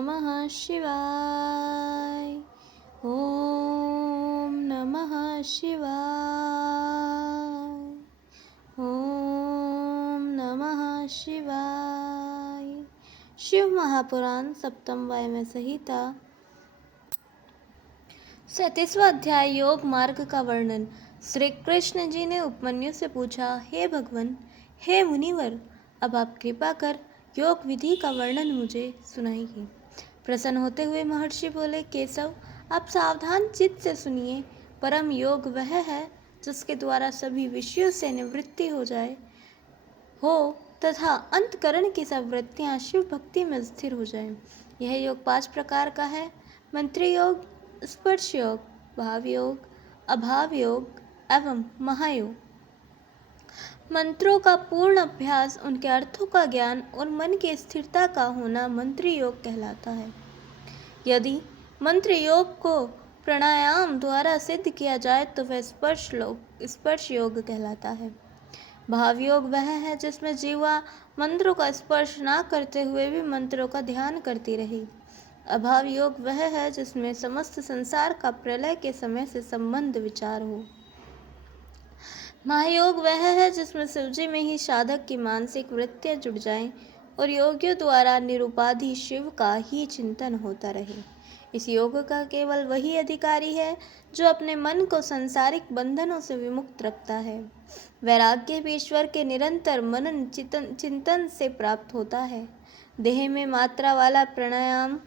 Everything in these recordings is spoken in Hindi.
नमः शिवाय। ओम नमः शिवाय। ओम नमः शिवाय। शिव महापुराण सप्तम वायव्य संहिता 37वां अध्याय योग मार्ग का वर्णन। श्री कृष्ण जी ने उपमन्यु से पूछा, हे भगवान, हे मुनिवर, अब आप कृपा कर योग विधि का वर्णन मुझे सुनाइए। प्रसन्न होते हुए महर्षि बोले, केशव, आप सावधान चित्त से सुनिए। परम योग वह है जिसके द्वारा सभी विषयों से निवृत्ति हो तथा अंतकरण की सब वृत्तियां शिव भक्ति में स्थिर हो जाए। यह योग 5 प्रकार का है: मंत्र योग, स्पर्श योग, भाव योग, अभाव योग एवं महायोग। मंत्रों का पूर्ण अभ्यास, उनके अर्थों का ज्ञान और मन की स्थिरता का होना मंत्र योग कहलाता है। यदि मंत्र योग को प्राणायाम द्वारा सिद्ध किया जाए तो वह स्पर्श योग कहलाता है। भाव योग वह है जिसमें जीवा मंत्रों का स्पर्श ना करते हुए भी मंत्रों का ध्यान करती रही। अभाव योग वह है जिसमें समस्त संसार का प्रलय के समय से संबंध विचार हो। महायोग वह है जिसमें शिवजी में ही साधक की मानसिक वृत्तियां जुड़ जाएं और योगियों द्वारा निरुपाधि शिव का ही चिंतन होता रहे। इस योग का केवल वही अधिकारी है जो अपने मन को सांसारिक बंधनों से विमुक्त रखता है। वैराग्य भी ईश्वर के निरंतर मनन चिंतन से प्राप्त होता है। देह में मात्रा वाला प्राणायाम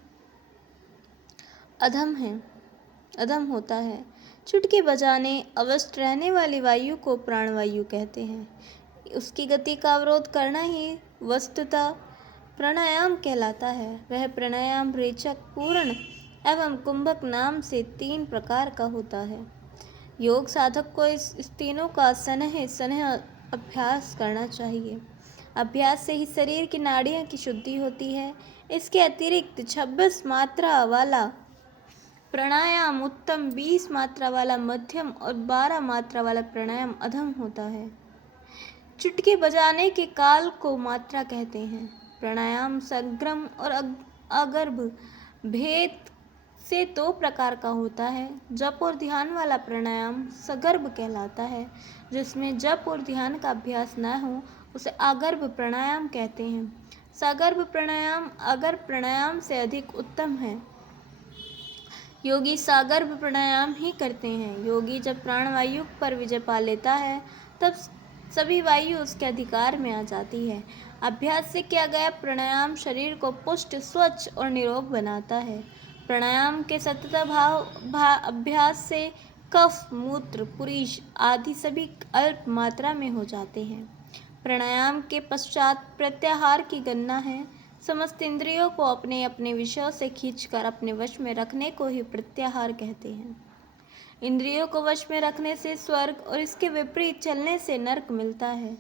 अधम होता है। चुटकी बजाने अवस्थ रहने वाली वायु को प्राणवायु कहते हैं। उसकी गति का अवरोध करना ही वस्तुतः प्राणायाम कहलाता है। वह प्राणायाम रेचक, पूर्ण एवं कुंभक नाम से 3 प्रकार का होता है। योग साधक को इस तीनों का सनह अभ्यास करना चाहिए। अभ्यास से ही शरीर की नाड़ियों की शुद्धि होती है। इसके अतिरिक्त 26 मात्रा वाला प्राणायाम उत्तम, 20 मात्रा वाला मध्यम और 12 मात्रा वाला प्राणायाम अधम होता है। चुटकी बजाने के काल को मात्रा कहते हैं। प्राणायाम सग्रम और अगर्भ भेद से 2 प्रकार का होता है। जप और ध्यान वाला प्राणायाम सगर्भ कहलाता है। जिसमें जप और ध्यान का अभ्यास न हो उसे अगर्भ प्राणायाम कहते हैं। सगर्भ प्राणायाम अगर्भ प्राणायाम से अधिक उत्तम है। योगी सागर्भ प्राणायाम ही करते हैं। योगी जब प्राणवायु पर विजय पा लेता है तब सभी वायु उसके अधिकार में आ जाती है। अभ्यास से किया गया प्राणायाम शरीर को पुष्ट, स्वच्छ और निरोग बनाता है। प्राणायाम के सतत अभ्यास से कफ, मूत्र, पुरीष आदि सभी अल्प मात्रा में हो जाते हैं। प्राणायाम के पश्चात प्रत्याहार की गणना है। समस्त इंद्रियों को अपने अपने विषयों से खींचकर अपने वश में रखने को ही प्रत्याहार कहते हैं। इंद्रियों को वश में रखने से स्वर्ग और इसके विपरीत चलने से नरक मिलता है।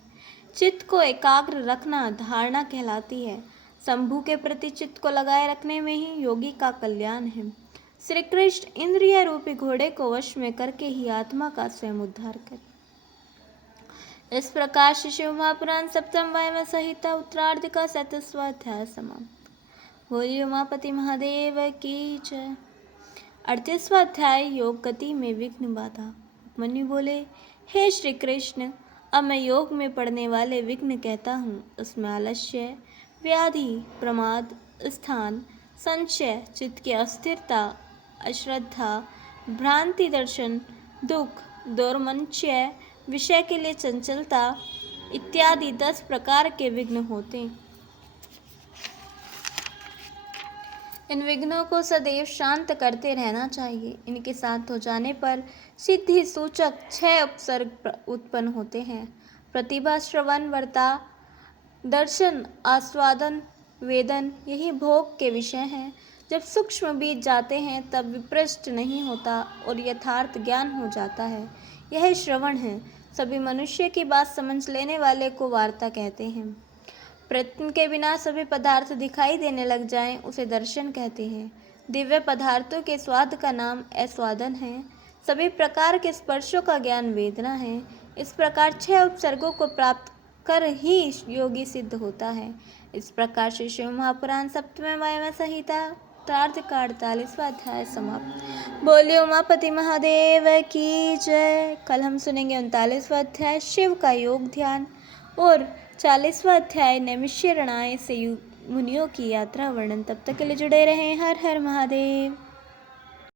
चित्त को एकाग्र रखना धारणा कहलाती है। शंभु के प्रति चित्त को लगाए रखने में ही योगी का कल्याण है। श्री कृष्ण इंद्रिय रूपी घोड़े को वश में करके ही आत्मा का स्वयं उद्धार करे। इस प्रकार शिव महापुराण सप्तम वायव्य संहिता उत्तरार्ध का 37वां अध्याय समाप्त। बोलिए उमापति महादेव की जय। 38वां अध्याय योग गति में विघ्न बाधा। उपमन्यु बोले, हे श्री कृष्ण, अब मैं योग में पड़ने वाले विघ्न कहता हूँ। उसमें आलस्य, व्याधि, प्रमाद, स्थान, संशय, चित्त की अस्थिरता, अश्रद्धा, भ्रांति दर्शन, दुख, दौर्मंश्य, विषय के लिए चंचलता इत्यादि 10 प्रकार के विघ्न होते। इन विघ्नों को सदैव शांत करते रहना चाहिए। इनके शांत हो जाने पर सिद्धि सूचक 6 उपसर्ग उत्पन्न होते हैं: प्रतिभा, श्रवण, वर्ता, दर्शन, आस्वादन, वेदन। यही भोग के विषय हैं। जब सूक्ष्म बीज जाते हैं तब विपृष्ट नहीं होता और यथार्थ ज्ञान हो जाता है। यह श्रवण है। सभी मनुष्य की बात समझ लेने वाले को वार्ता कहते हैं। प्रयत्न के बिना सभी पदार्थ दिखाई देने लग जाएं, उसे दर्शन कहते हैं। दिव्य पदार्थों के स्वाद का नाम आस्वादन है। सभी प्रकार के स्पर्शों का ज्ञान वेदना है। इस प्रकार 6 उपसर्गों को प्राप्त कर ही योगी सिद्ध होता है। इस प्रकार से शिव महापुराण सप्तम वायव्य संहिता तार्किक 48वां अध्याय समाप्त। बोलिए उमापति महादेव की जय। कल हम सुनेंगे 39वां अध्याय शिव का योग ध्यान और 40वां अध्याय नैमिषारण्य से मुनियों की यात्रा वर्णन। तब तक के लिए जुड़े रहें। हर हर महादेव।